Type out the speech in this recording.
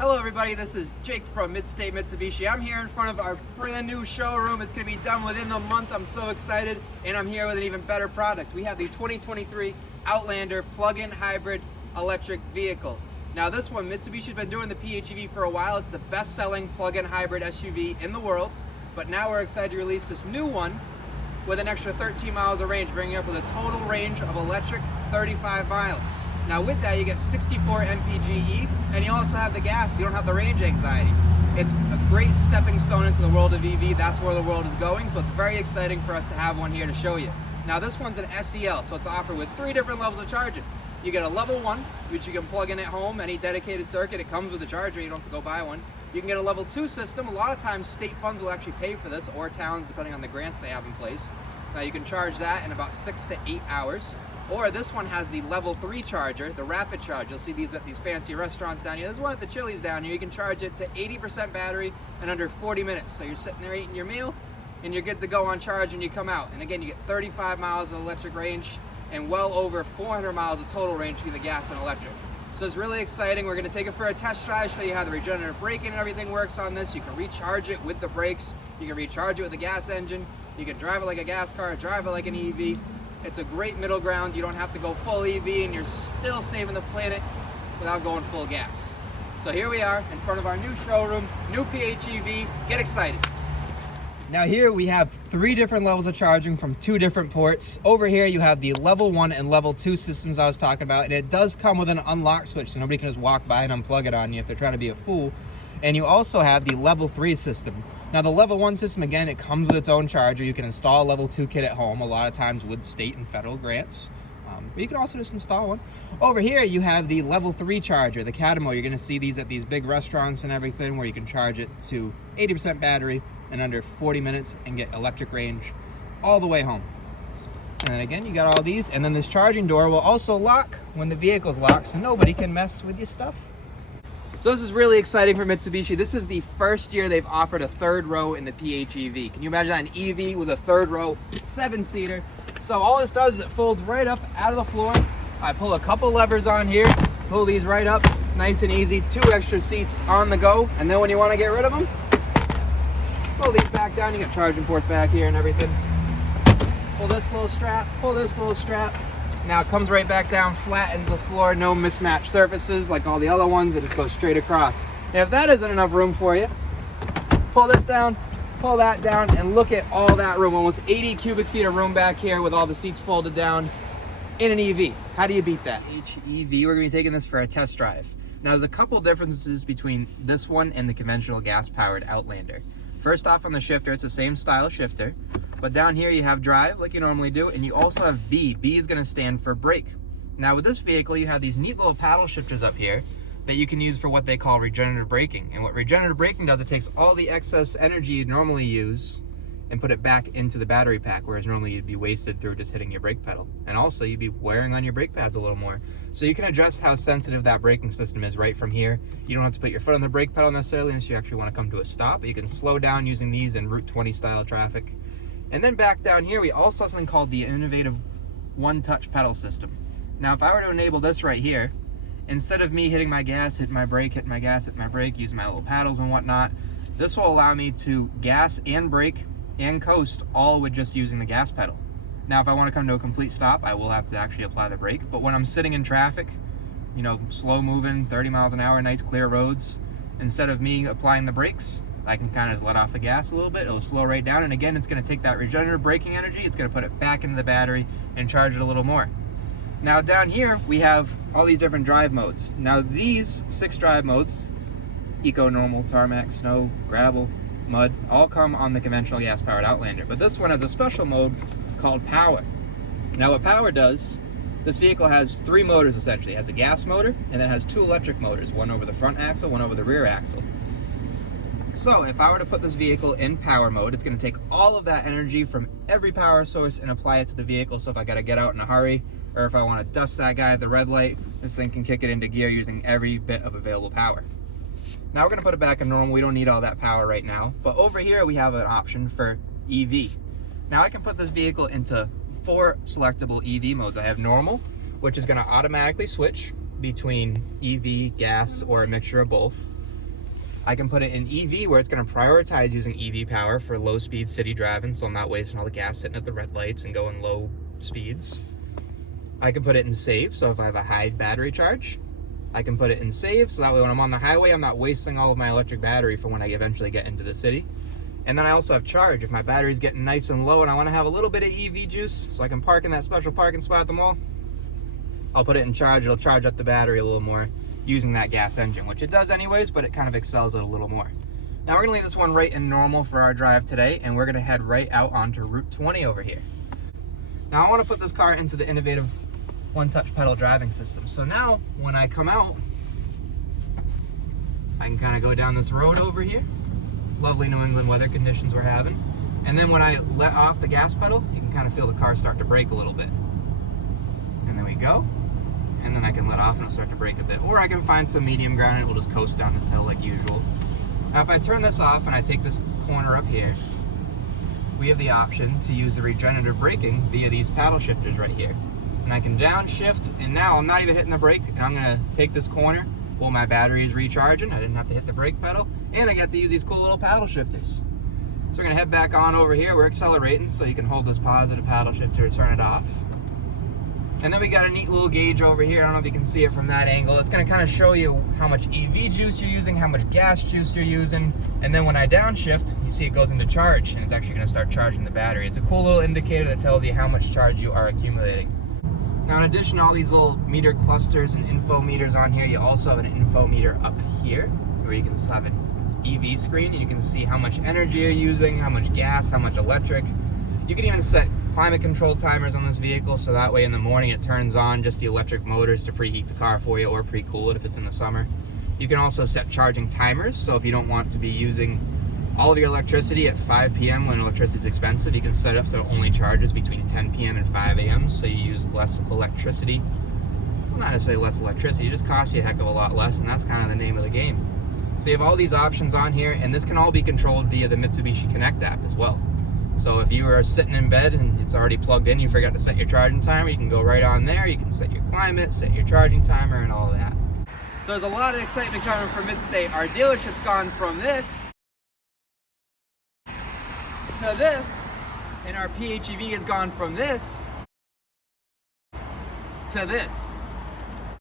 Hello everybody, this is Jake from Midstate Mitsubishi. I'm here in front of our brand new showroom. It's going to be done within a month. I'm so excited, and I'm here with an even better product. We have the 2023 Outlander plug-in hybrid electric vehicle. Now this one, Mitsubishi's been doing the PHEV for a while. It's the best-selling plug-in hybrid SUV in the world, but now we're excited to release this new one with an extra 13 miles of range, bringing up with a total range of electric 35 miles. Now with that, you get 64 mpge, and you also have the gas. You don't have the range anxiety. It's a great stepping stone into the world of EV. That's where the world is going, so it's very exciting for us to have one here to show you. Now this one's an SEL, so it's offered with 3 different levels of charging. You get a level 1, which you can plug in at home, any dedicated circuit. It comes with a charger, you don't have to go buy one. You can get a level 2 system. A lot of times state funds will actually pay for this, or towns, depending on the grants they have in place. Now you can charge that in about 6 to 8 hours. Or this one has the level 3 charger, the rapid charge. You'll see these at these fancy restaurants down here. There's one at the Chili's down here. You can charge it to 80% battery in under 40 minutes. So you're sitting there eating your meal and you're good to go on charge when you come out. And again, you get 35 miles of electric range and well over 400 miles of total range between the gas and electric. So it's really exciting. We're gonna take it for a test drive, show you how the regenerative braking and everything works on this. You can recharge it with the brakes. You can recharge it with the gas engine. You can drive it like a gas car, drive it like an EV. It's a great middle ground. You don't have to go full EV and you're still saving the planet without going full gas. So here we are in front of our new showroom, new PHEV. Get excited. Now here we have 3 different levels of charging from 2 different ports. Over here you have the level 1 and level 2 systems I was talking about, and it does come with an unlock switch so nobody can just walk by and unplug it on you if they're trying to be a fool. And you also have the level 3 system. Now the level 1 system, again, it comes with its own charger. You can install a level 2 kit at home, a lot of times with state and federal grants. But you can also just install one. Over here you have the level 3 charger, the Catamo. You're gonna see these at these big restaurants and everything where you can charge it to 80% battery in under 40 minutes and get electric range all the way home. And then again, you got all these, and then this charging door will also lock when the vehicle's locked so nobody can mess with your stuff. So this is really exciting for Mitsubishi. This is the first year they've offered a 3rd row in the PHEV. Can you imagine that, an EV with a 3rd row, 7-seater? So all this does is it folds right up out of the floor. I pull a couple levers on here, pull these right up, nice and easy. 2 extra seats on the go. And then when you want to get rid of them, pull these back down. You got charging ports back here and everything. Pull this little strap, pull this little strap. Now it comes right back down flat into the floor, no mismatched surfaces like all the other ones. It just goes straight across. Now if that isn't enough room for you, pull this down, pull that down, and look at all that room. Almost 80 cubic feet of room back here with all the seats folded down in an EV. How do you beat that? HEV, we're gonna be taking this for a test drive. Now there's a couple differences between this one and the conventional gas-powered Outlander. First off, on the shifter, it's the same style shifter. But down here you have drive like you normally do, and you also have B. B is gonna stand for brake. Now with this vehicle, you have these neat little paddle shifters up here that you can use for what they call regenerative braking. And what regenerative braking does, it takes all the excess energy you'd normally use and put it back into the battery pack, whereas normally you'd be wasted through just hitting your brake pedal. And also you'd be wearing on your brake pads a little more. So you can adjust how sensitive that braking system is right from here. You don't have to put your foot on the brake pedal necessarily unless you actually want to come to a stop. You can slow down using these in Route 20 style traffic. And then back down here, we also have something called the innovative OneTouch pedal system. Now, if I were to enable this right here, instead of me hitting my gas, hit my brake, hit my gas, hit my brake, using my little paddles and whatnot, this will allow me to gas and brake and coast all with just using the gas pedal. Now, if I want to come to a complete stop, I will have to actually apply the brake. But when I'm sitting in traffic, you know, slow moving, 30 miles an hour, nice clear roads, instead of me applying the brakes, I can kind of just let off the gas a little bit. It'll slow right down. And again, it's going to take that regenerative braking energy. It's going to put it back into the battery and charge it a little more. Now down here, we have all these different drive modes. Now these 6 drive modes, Eco, Normal, Tarmac, Snow, Gravel, Mud, all come on the conventional gas-powered Outlander. But this one has a special mode called Power. Now what Power does, this vehicle has 3 motors essentially. It has a gas motor, and then it has 2 electric motors, one over the front axle, one over the rear axle. So if I were to put this vehicle in power mode, it's going to take all of that energy from every power source and apply it to the vehicle. So if I got to get out in a hurry, or if I want to dust that guy at the red light, this thing can kick it into gear using every bit of available power. Now we're going to put it back in normal. We don't need all that power right now. But over here we have an option for EV. Now I can put this vehicle into 4 selectable EV modes. I have normal, which is going to automatically switch between EV, gas, or a mixture of both. I can put it in EV, where it's going to prioritize using EV power for low speed city driving, so I'm not wasting all the gas sitting at the red lights and going low speeds. I can put it in save, so if I have a high battery charge, I can put it in save, so that way when I'm on the highway, I'm not wasting all of my electric battery for when I eventually get into the city. And then I also have charge. If my battery's getting nice and low and I want to have a little bit of EV juice so I can park in that special parking spot at the mall, I'll put it in charge. It'll charge up the battery a little more using that gas engine, which it does anyways, but it kind of excels it a little more. Now we're gonna leave this one right in normal for our drive today, and we're gonna head right out onto Route 20 over here. Now I want to put this car into the innovative OneTouch pedal driving system. So now when I come out, I can kind of go down this road over here. Lovely New England weather conditions we're having. And then when I let off the gas pedal, you can kind of feel the car start to brake a little bit. And then we go. And then I can let off and it'll start to brake a bit. Or I can find some medium ground and it will just coast down this hill like usual. Now if I turn this off and I take this corner up here, we have the option to use the regenerative braking via these paddle shifters right here. And I can downshift, and now I'm not even hitting the brake, and I'm gonna take this corner while my battery is recharging. I didn't have to hit the brake pedal, and I got to use these cool little paddle shifters. So we're gonna head back on over here. We're accelerating, so you can hold this positive paddle shifter to turn it off. And then we got a neat little gauge over here. I don't know if you can see it from that angle. It's gonna kind of show you how much EV juice you're using, how much gas juice you're using. And then when I downshift, you see it goes into charge, and it's actually gonna start charging the battery. It's a cool little indicator that tells you how much charge you are accumulating. Now in addition to all these little meter clusters and info meters on here, you also have an info meter up here, where you can just have an EV screen, and you can see how much energy you're using, how much gas, how much electric. You can even set climate control timers on this vehicle, so that way in the morning it turns on just the electric motors to preheat the car for you, or pre-cool it if it's in the summer. You can also set charging timers, so if you don't want to be using all of your electricity at 5 p.m. when electricity is expensive, you can set it up so it only charges between 10 p.m. and 5 a.m. so you use less electricity. Well, not necessarily less electricity, it just costs you a heck of a lot less, and that's kind of the name of the game. So you have all these options on here, and this can all be controlled via the Mitsubishi Connect app as well. So if you are sitting in bed and it's already plugged in, you forgot to set your charging timer, you can go right on there, you can set your climate, set your charging timer, and all that. So there's a lot of excitement coming from Midstate. Our dealership's gone from this to this, and our PHEV has gone from this to this.